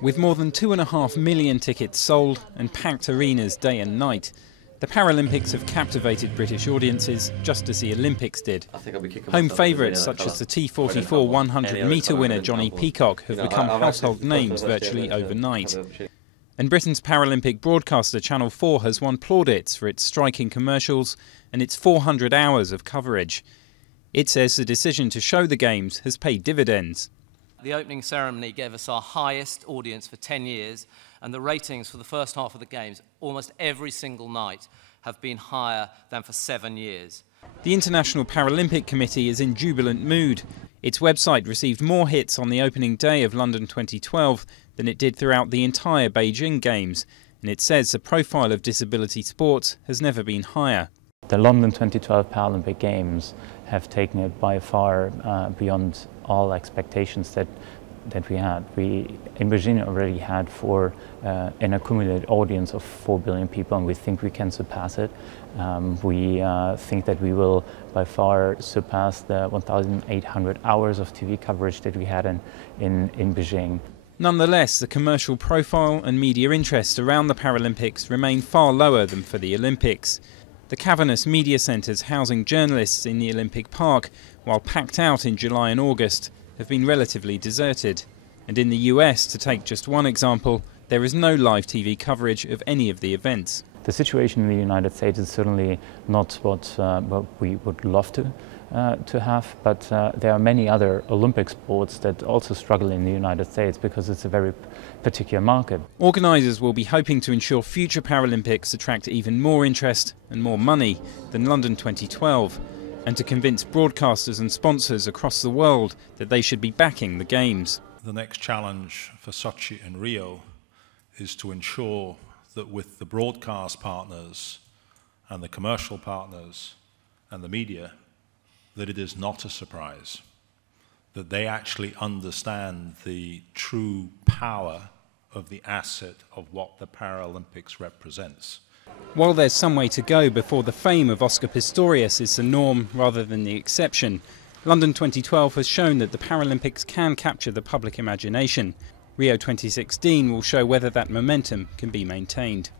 With more than 2.5 million tickets sold and packed arenas day and night, the Paralympics have captivated British audiences just as the Olympics did. Home favourites such as the T44 100-metre winner Johnny Peacock have become household names virtually overnight. And Britain's Paralympic broadcaster Channel 4 has won plaudits for its striking commercials and its 400 hours of coverage. It says the decision to show the Games has paid dividends. The opening ceremony gave us our highest audience for 10 years, and the ratings for the first half of the Games, almost every single night, have been higher than for 7 years. The International Paralympic Committee is in jubilant mood. Its website received more hits on the opening day of London 2012 than it did throughout the entire Beijing Games, and it says the profile of disability sports has never been higher. The London 2012 Paralympic Games have taken it by far beyond all expectations that we had. We in Beijing already had an accumulated audience of 4 billion people, and we think we can surpass it. We think that we will by far surpass the 1,800 hours of TV coverage that we had in Beijing. Nonetheless, the commercial profile and media interest around the Paralympics remain far lower than for the Olympics. The cavernous media centres housing journalists in the Olympic Park, while packed out in July and August, have been relatively deserted. And in the US, to take just one example, there is no live TV coverage of any of the events. The situation in the United States is certainly not what we would love to have, but there are many other Olympic sports that also struggle in the United States because it's a very particular market. Organisers will be hoping to ensure future Paralympics attract even more interest and more money than London 2012, and to convince broadcasters and sponsors across the world that they should be backing the Games. The next challenge for Sochi and Rio is to ensure that with the broadcast partners and the commercial partners and the media, that it is not a surprise, that they actually understand the true power of the asset of what the Paralympics represents. While there's some way to go before the fame of Oscar Pistorius is the norm rather than the exception, London 2012 has shown that the Paralympics can capture the public imagination. Rio 2016 will show whether that momentum can be maintained.